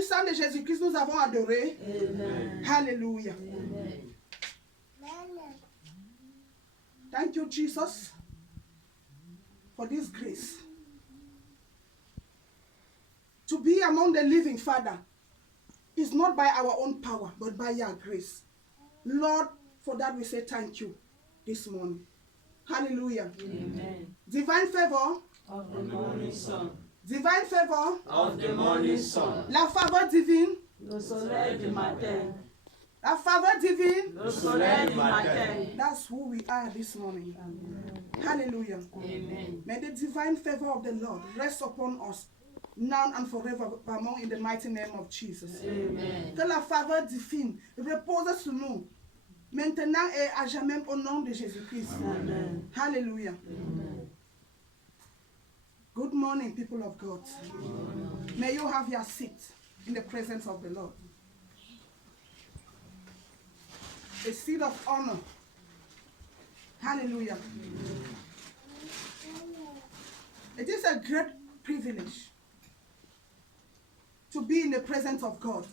puissant de Jésus-Christ, nous avons adoré. Amen. Alléluia. Amen. Thank you, Jesus, for this grace. To be among the living, Father, is not by our own power, but by your grace. Lord, for that we say thank you this morning. Hallelujah. Amen. Divine favor. Of the morning sun. Divine favor. Of the morning sun. La faveur divine. Le soleil du matin. La faveur divine. Le soleil du matin. That's who we are this morning. Amen. Hallelujah. Amen. May the divine favor of the Lord rest upon us now and forevermore in the mighty name of Jesus. Amen. Que la faveur divine repose sur nous maintenant et à jamais au nom de Jésus-Christ. Amen. Hallelujah. Amen. Good morning, people of God. May you have your seat in the presence of the Lord. A seat of honor. Hallelujah. It is a great privilege to be in the presence of God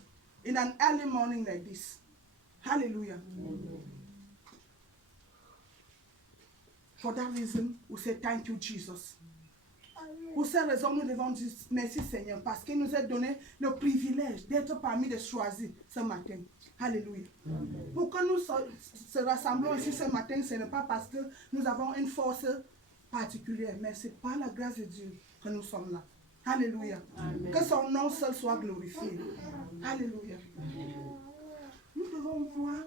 in an early morning like this. Hallelujah. For that reason, we say thank you, Jesus. Pour ces raisons, nous devons dire merci Seigneur parce qu'il nous a donné le privilège d'être parmi les choisis ce matin. Alléluia. Pour que nous se rassemblons ici ce matin, ce n'est pas parce que nous avons une force particulière, mais c'est par la grâce de Dieu que nous sommes là. Alléluia. Amen. Que son nom seul soit glorifié. Alléluia. Nous devons voir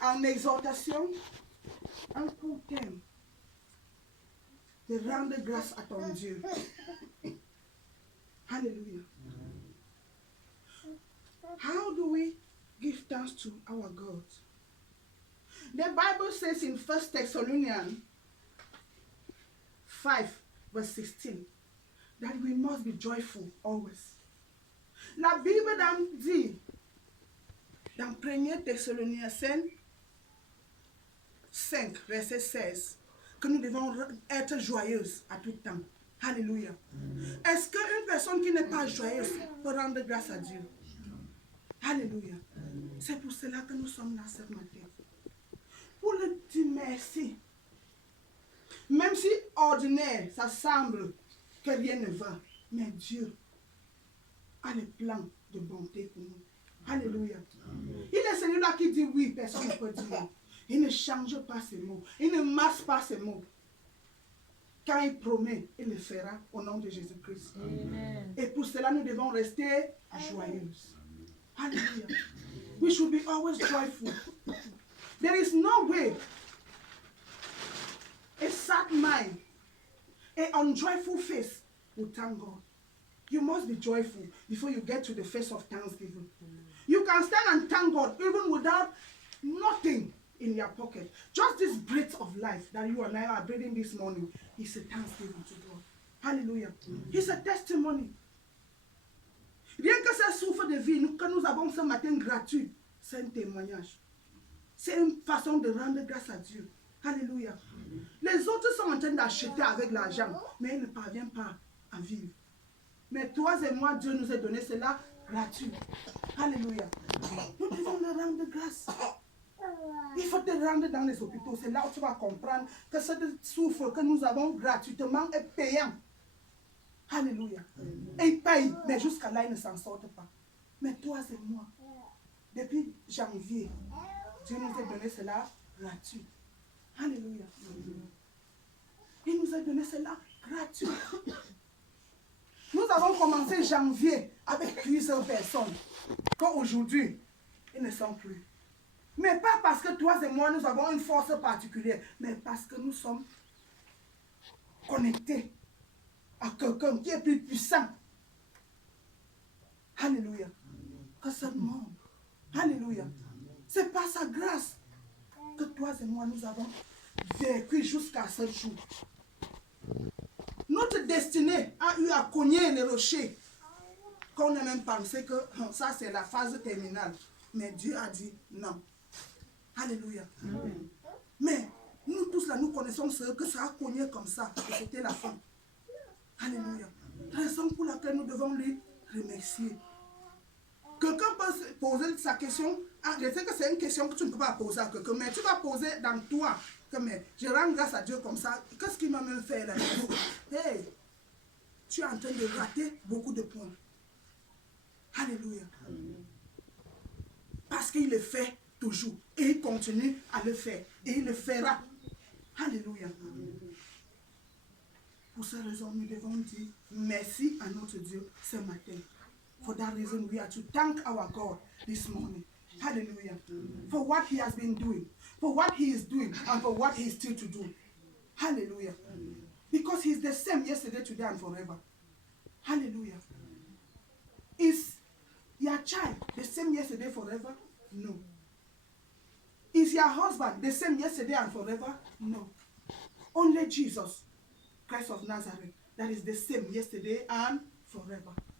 en exhortation un court thème de rendre grâce à ton Dieu. Hallelujah. How do we give thanks to our God? The Bible says in 1 Thessalonians 5, verse 16, that we must be joyful always. La Bible dit, dans 1 Thessaloniciens 5, verset 16, que nous devons être joyeuses à tout temps. Alléluia. Est-ce qu'une personne qui n'est pas joyeuse peut rendre grâce à Dieu? Alléluia. C'est pour cela que nous sommes là ce matin. Pour le dire merci. Même si ordinaire, ça semble que rien ne va, mais Dieu a les plans de bonté pour nous. Alléluia. Il est celui-là qui dit oui, personne ne peut dire non. Il ne change pas ses mots. Il ne masse pas ses mots. Quand il promet, il le fera au nom de Jésus-Christ. Et pour cela, nous devons rester joyeuses. Hallelujah. We should be always joyful. There is no way a sad mind, an unjoyful face will thank God. You must be joyful before you get to the face of thanksgiving. You can stand and thank God even without nothing in your pocket. Just this breath of life that you and I are breathing this morning is a thanksgiving to God. Hallelujah. It's a testimony. Rien que ce souffle de vie que nous avons ce matin gratuit, c'est un témoignage. C'est une façon de rendre grâce à Dieu. Alléluia. Les autres sont en train d'acheter avec l'argent, mais ils ne parviennent pas à vivre. Mais toi et moi, Dieu nous a donné cela gratuit. Alléluia. Nous devons le rendre grâce. Il faut te rendre dans les hôpitaux. C'est là où tu vas comprendre que ce souffle que nous avons gratuitement est payant. Alléluia. Et il paye, mais jusqu'à là, il ne s'en sort pas. Mais toi et moi, depuis janvier, Dieu nous a donné cela gratuit. Alléluia. Il nous a donné cela gratuit. Nous avons commencé janvier avec plusieurs personnes. Qu'aujourd'hui, ils ne sont plus. Mais pas parce que toi et moi, nous avons une force particulière, mais parce que nous sommes connectés à quelqu'un qui est plus puissant. Alléluia. Que ce monde. Alléluia. C'est par sa grâce que toi et moi, nous avons vécu jusqu'à ce jour. Notre destinée a eu à cogner les rochers. Qu'on a même pensé que ça c'est la phase terminale. Mais Dieu a dit non. Alléluia. Mais nous tous là, nous connaissons ce que ça a cogné comme ça. Et c'était la fin. Alléluia. Raison pour laquelle que nous devons lui remercier. Quelqu'un peut se poser sa question. Je sais que c'est une question que tu ne peux pas poser à quelqu'un, mais tu vas poser dans toi. Que, mais je rends grâce à Dieu comme ça. Qu'est-ce qu'il m'a même fait là? Hey, tu es en train de rater beaucoup de points. Alléluia. Parce qu'il le fait toujours. Et il continue à le faire. Et il le fera. Alléluia. Pour cette raison, nous devons dire merci à notre Dieu ce matin. For that reason, we are to thank our God this morning. Hallelujah. For what he has been doing, for what he is doing, and for what he is still to do. Hallelujah. Because he's the same yesterday, today, and forever. Hallelujah. Is your child the same yesterday, forever? No. Is your husband the same yesterday and forever? No. Only Jesus Christ of Nazareth, that is the same yesterday and forever.